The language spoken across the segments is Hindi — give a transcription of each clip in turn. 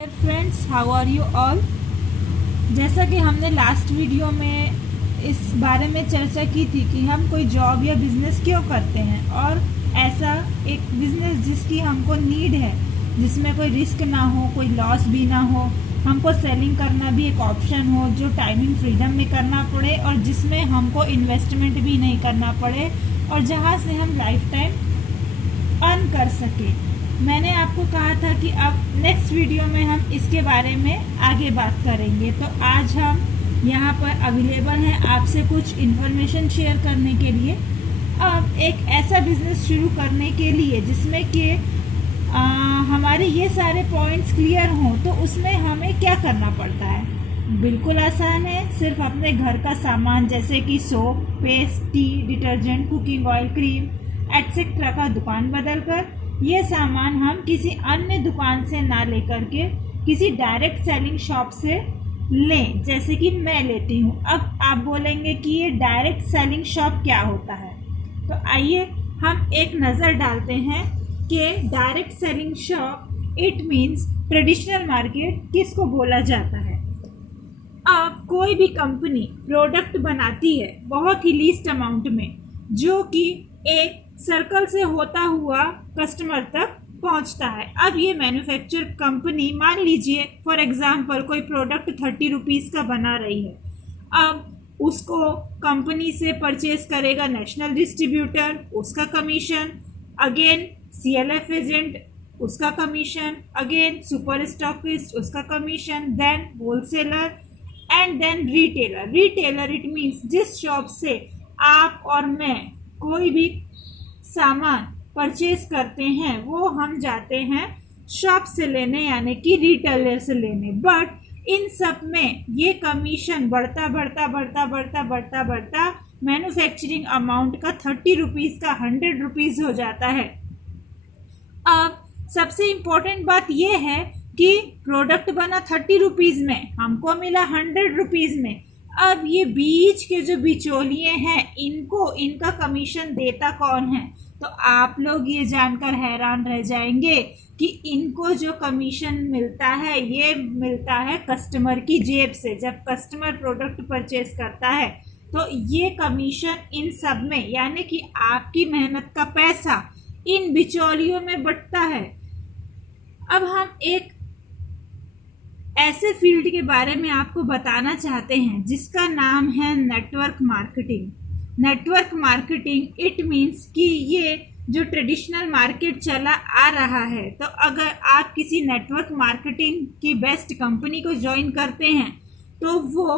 Friends, how are you all. जैसा कि हमने लास्ट वीडियो में इस बारे में चर्चा की थी कि हम कोई जॉब या बिज़नेस क्यों करते हैं, और ऐसा एक बिज़नेस जिसकी हमको नीड है, जिसमें कोई रिस्क ना हो, कोई लॉस भी ना हो, हमको सेलिंग करना भी एक ऑप्शन हो, जो टाइमिंग फ्रीडम में करना पड़े और जिसमें हमको इन्वेस्टमेंट भी नहीं करना पड़े और जहाँ से हम लाइफ टाइम अर्न कर सकें। मैंने आपको कहा था कि अब नेक्स्ट वीडियो में हम इसके बारे में आगे बात करेंगे। तो आज हम यहाँ पर अवेलेबल हैं आपसे कुछ इन्फॉर्मेशन शेयर करने के लिए। अब एक ऐसा बिज़नेस शुरू करने के लिए जिसमें कि हमारे ये सारे पॉइंट्स क्लियर हों, तो उसमें हमें क्या करना पड़ता है। बिल्कुल आसान है। सिर्फ अपने घर का सामान जैसे कि soap, paste, T, detergent, cooking oil, cream etcetera का दुकान बदलकर ये सामान हम किसी अन्य दुकान से ना लेकर के किसी डायरेक्ट सेलिंग शॉप से लें, जैसे कि मैं लेती हूँ। अब आप बोलेंगे कि ये डायरेक्ट सेलिंग शॉप क्या होता है, तो आइए हम एक नज़र डालते हैं कि direct selling shop it means traditional market किसको बोला जाता है। अब कोई भी कंपनी प्रोडक्ट बनाती है बहुत ही लीस्ट अमाउंट में, जो कि एक सर्कल से होता हुआ कस्टमर तक पहुंचता है। अब ये मैन्युफैक्चर कंपनी, मान लीजिए फॉर एग्जांपल कोई प्रोडक्ट 30 रुपीज़ का बना रही है। अब उसको कंपनी से परचेज करेगा नेशनल डिस्ट्रीब्यूटर, उसका कमीशन, अगेन CLF एजेंट, उसका कमीशन, अगेन सुपर स्टॉकिस्ट, उसका commission, then wholesaler and then retailer. Retailer it means जिस शॉप से आप और मैं कोई भी सामान परचेज करते हैं वो हम जाते हैं शॉप से लेने, यानी कि रिटेलर से लेने। बट इन सब में ये कमीशन बढ़ता बढ़ता मैन्युफैक्चरिंग अमाउंट का 30 रुपीज़ का 100 रुपीज़ हो जाता है। अब सबसे इम्पोर्टेंट बात ये है कि प्रोडक्ट बना 30 रुपीज़ में, हमको मिला 100 रुपीज़ में। अब ये बीच के जो बिचौलिए हैं, इनका कमीशन देता कौन है? तो आप लोग ये जानकर हैरान रह जाएंगे कि इनको जो कमीशन मिलता है ये मिलता है कस्टमर की जेब से। जब कस्टमर प्रोडक्ट परचेज करता है तो ये कमीशन इन सब में, यानी कि आपकी मेहनत का पैसा इन बिचौलियों में बंटता है। अब हम एक ऐसे फील्ड के बारे में आपको बताना चाहते हैं जिसका नाम है network marketing. Network marketing it means कि ये जो ट्रेडिशनल मार्केट चला आ रहा है, तो अगर आप किसी नेटवर्क मार्केटिंग की बेस्ट कंपनी को ज्वाइन करते हैं तो वो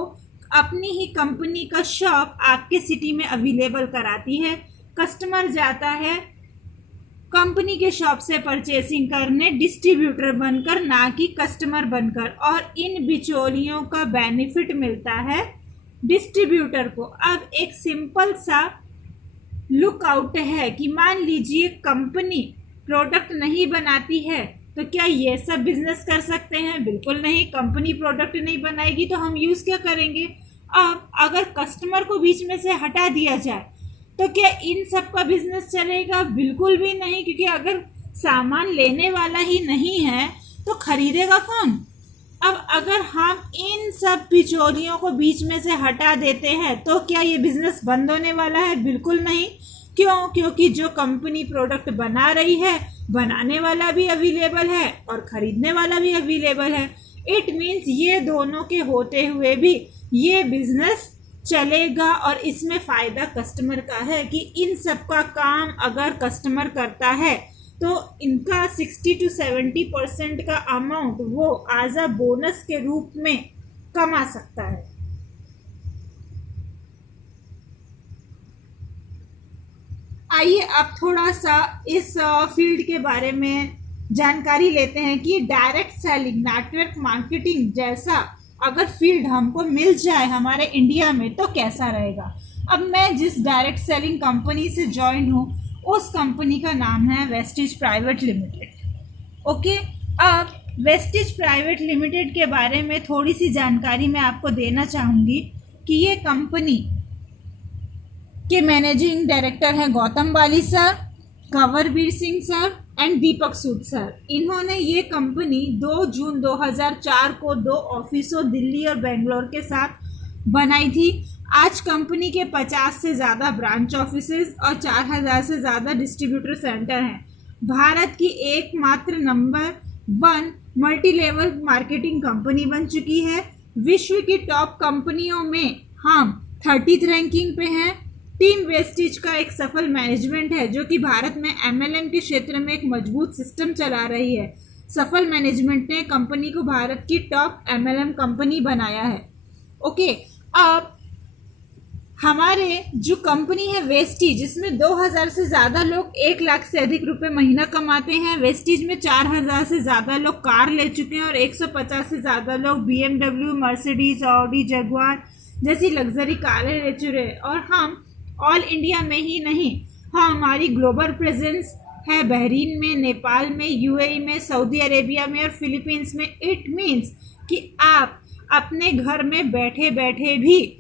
अपनी ही कंपनी का शॉप आपके सिटी में अवेलेबल कराती है। कस्टमर जाता है कंपनी के शॉप से परचेसिंग करने डिस्ट्रीब्यूटर बनकर, ना कि कस्टमर बनकर, और इन बिचौलियों का बेनिफिट मिलता है डिस्ट्रीब्यूटर को। अब एक सिंपल सा लुकआउट है कि मान लीजिए कंपनी प्रोडक्ट नहीं बनाती है, तो क्या ये सब बिजनेस कर सकते हैं? बिल्कुल नहीं। कंपनी प्रोडक्ट नहीं बनाएगी तो हम यूज़ क्या करेंगे? अब अगर कस्टमर को बीच में से हटा दिया जाए तो क्या इन सब का बिजनेस चलेगा? बिल्कुल भी नहीं, क्योंकि अगर सामान लेने वाला ही नहीं है तो खरीदेगा कौन? अब अगर हम इन सब बिचौलियों को बीच में से हटा देते हैं तो क्या ये बिजनेस बंद होने वाला है? बिल्कुल नहीं। क्यों? क्योंकि जो कंपनी प्रोडक्ट बना रही है, बनाने वाला भी अवेलेबल है और खरीदने वाला भी अवेलेबल है। इट मीन्स ये दोनों के होते हुए भी ये बिजनेस चलेगा, और इसमें फ़ायदा कस्टमर का है कि इन सब का काम अगर कस्टमर करता है तो इनका 60 to 70% का अमाउंट वो एज अ बोनस के रूप में कमा सकता है। आइए अब थोड़ा सा इस फील्ड के बारे में जानकारी लेते हैं कि डायरेक्ट सेलिंग, नेटवर्क मार्केटिंग जैसा अगर फील्ड हमको मिल जाए हमारे इंडिया में तो कैसा रहेगा। अब मैं जिस डायरेक्ट सेलिंग कंपनी से ज्वाइन हूँ उस कंपनी का नाम है वेस्टेज प्राइवेट लिमिटेड। ओके, अब वेस्टेज प्राइवेट लिमिटेड के बारे में थोड़ी सी जानकारी मैं आपको देना चाहूँगी कि ये कंपनी के मैनेजिंग डायरेक्टर हैं Gautam Bali sir, Kanwarveer Singh sir and Deepak Sood sir. इन्होंने ये कंपनी 2 जून 2004 को 2 ऑफिसों दिल्ली और बेंगलोर के साथ बनाई थी। आज कंपनी के 50 से ज़्यादा ब्रांच ऑफिसेज और 4000 से ज़्यादा डिस्ट्रीब्यूटर सेंटर हैं। भारत की एकमात्र number 1 multi level marketing company बन चुकी है। विश्व की टॉप कंपनियों में हम 30th रैंकिंग पे हैं। टीम वेस्टिज का एक सफल मैनेजमेंट है जो कि भारत में एमएलएम के क्षेत्र में एक मजबूत सिस्टम चला रही है। सफल मैनेजमेंट ने कंपनी को भारत की टॉप एमएलएम कंपनी बनाया है। ओके, अब हमारे जो कंपनी है वेस्टिज, जिसमें 2000 से ज़्यादा लोग 1 लाख से अधिक रुपए महीना कमाते हैं। वेस्टिज में 4000 से ज़्यादा लोग कार ले चुके हैं और 150 से ज़्यादा लोग BMW, मर्सिडीज, ऑडी, जगुआर जैसी लग्जरी कारें ले चुके हैं। और हम ऑल इंडिया में ही नहीं, हाँ, हमारी ग्लोबल प्रेजेंस है बहरीन में, नेपाल में, यूएई में, सऊदी अरेबिया में और फिलीपींस में। इट मीन्स कि आप अपने घर में बैठे बैठे भी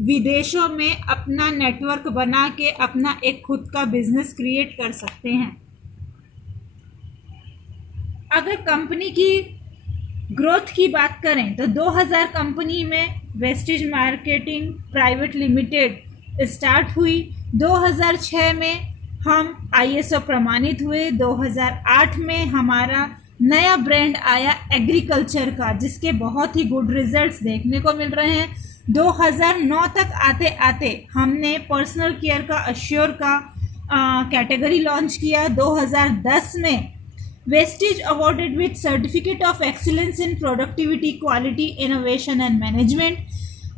विदेशों में अपना नेटवर्क बना के अपना एक खुद का बिजनेस क्रिएट कर सकते हैं। अगर कंपनी की ग्रोथ की बात करें तो 2000 कंपनी में Vestige marketing private limited start हुई। 2006 में हम ISO प्रमाणित हुए। 2008 में हमारा नया ब्रांड आया एग्रीकल्चर का, जिसके बहुत ही गुड रिजल्ट्स देखने को मिल रहे हैं। 2009 तक आते आते हमने पर्सनल केयर का अश्योर का कैटेगरी लॉन्च किया। 2010 में Vestige awarded with certificate of excellence in productivity, quality, innovation and management.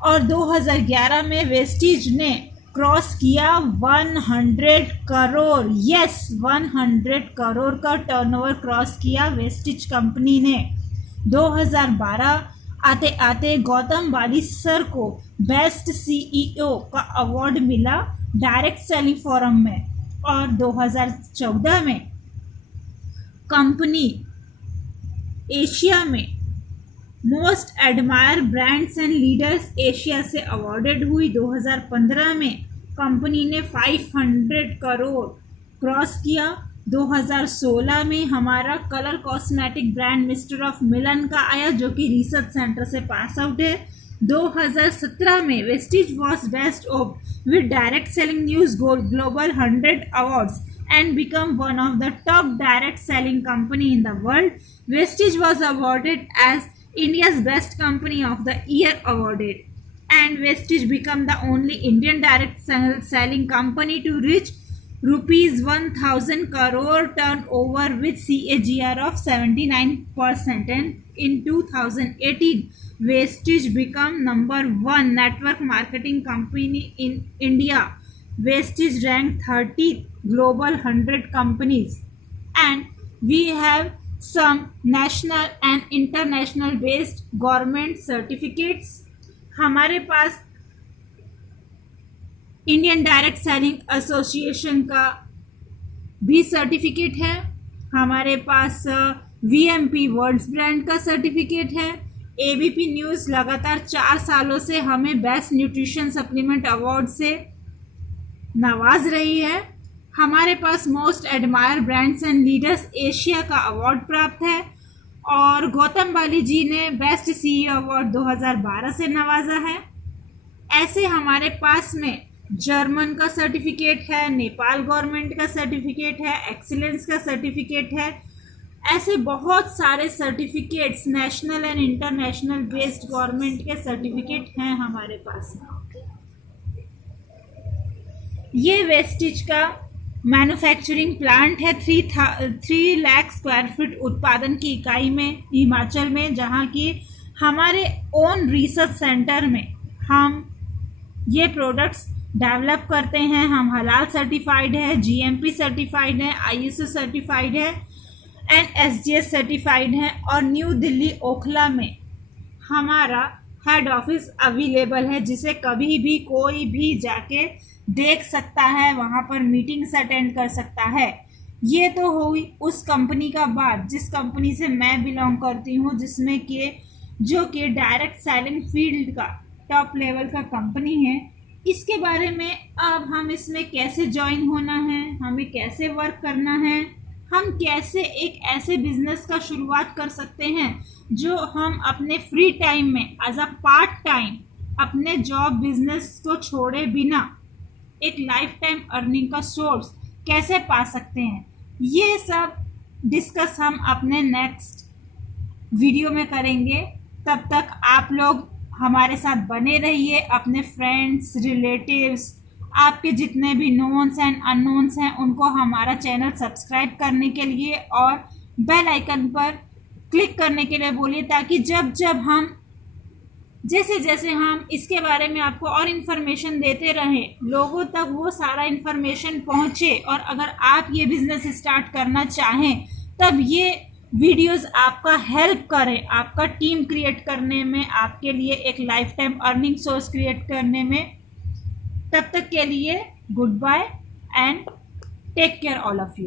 और 2011 में वेस्टिज ने क्रॉस किया 100 करोड़, यस 100 करोड़ का टर्नओवर क्रॉस किया वेस्टिज कंपनी ने। 2012 आते आते गौतम बाली सर को बेस्ट CEO का अवार्ड मिला डायरेक्ट सेलिंग फोरम में। और 2014 में कंपनी एशिया में most admire brands and leaders Asia से अवॉर्डेड हुई। 2015 में कंपनी ने 500 करोड़ क्रॉस किया। 2016 में हमारा colour cosmetic brand mister of Milan का आया, जो कि रिसर्च सेंटर से पास आउट है। 2017 में Vestige was best of with direct selling news global 100 awards and become one of the top direct selling company in the world. Vestige was awarded as India's best company of the year awarded, and Vestige became the only Indian direct selling company to reach rupees 1000 crore turnover with CAGR of 79%. And in 2018 Vestige became number 1 network marketing company in India. Vestige ranked 30th global 100 companies, and we have some national and international based government certificates. हमारे पास इंडियन डायरेक्ट सेलिंग एसोसिएशन का भी सर्टिफिकेट है। हमारे पास VMP वर्ल्ड्स ब्रांड का सर्टिफिकेट है। ABP न्यूज़ लगातार 4 सालों से हमें बेस्ट न्यूट्रिशन सप्लीमेंट अवार्ड से नवाज रही है। हमारे पास most admire brands and leaders Asia का अवार्ड प्राप्त है। और गौतम बाली जी ने बेस्ट CEO अवार्ड 2012 से नवाजा है। ऐसे हमारे पास में जर्मन का सर्टिफिकेट है, नेपाल गवर्नमेंट का सर्टिफिकेट है, एक्सीलेंस का सर्टिफिकेट है। ऐसे बहुत सारे certificates national and international based government के सर्टिफिकेट हैं हमारे पास में। ये वेस्टिज का मैन्युफैक्चरिंग प्लांट है। 3 लाख स्क्वायर फीट उत्पादन की इकाई में हिमाचल में, जहाँ की हमारे ओन रिसर्च सेंटर में हम ये प्रोडक्ट्स डेवलप करते हैं। हम हलाल सर्टिफाइड है, GMP सर्टिफाइड है, ISO सर्टिफाइड है एंड SGS सर्टिफाइड है। और न्यू दिल्ली ओखला में हमारा हेड ऑफिस अवेलेबल है, जिसे कभी भी कोई भी जाके देख सकता है, वहाँ पर मीटिंग्स अटेंड कर सकता है। ये तो हुई उस कंपनी का बात जिस कंपनी से मैं बिलोंग करती हूँ, जिसमें कि जो कि डायरेक्ट सेलिंग फील्ड का टॉप लेवल का कंपनी है। इसके बारे में अब हम इसमें कैसे ज्वाइन होना है, हमें कैसे वर्क करना है, हम कैसे एक ऐसे बिजनेस का शुरुआत कर सकते हैं जो हम अपने फ्री टाइम में एज अ पार्ट टाइम अपने जॉब बिजनेस को छोड़े बिना एक लाइफ टाइम अर्निंग का सोर्स कैसे पा सकते हैं। ये सब डिस्कस हम अपने नेक्स्ट वीडियो में करेंगे। तब तक आप लोग हमारे साथ बने रहिए। अपने फ्रेंड्स, रिलेटिव्स, आपके जितने भी नोन्स एंड अननोन्स हैं उनको हमारा चैनल सब्सक्राइब करने के लिए और बेल आइकन पर क्लिक करने के लिए बोलिए, ताकि जब जब हम जैसे जैसे हम इसके बारे में आपको और इन्फॉर्मेशन देते रहें, लोगों तक वो सारा इन्फॉर्मेशन पहुंचे। और अगर आप ये बिजनेस स्टार्ट करना चाहें तब ये वीडियोस आपका हेल्प करें, आपका टीम क्रिएट करने में, आपके लिए एक life time earning source create करने में। तब तक के लिए good bye and take care all of you.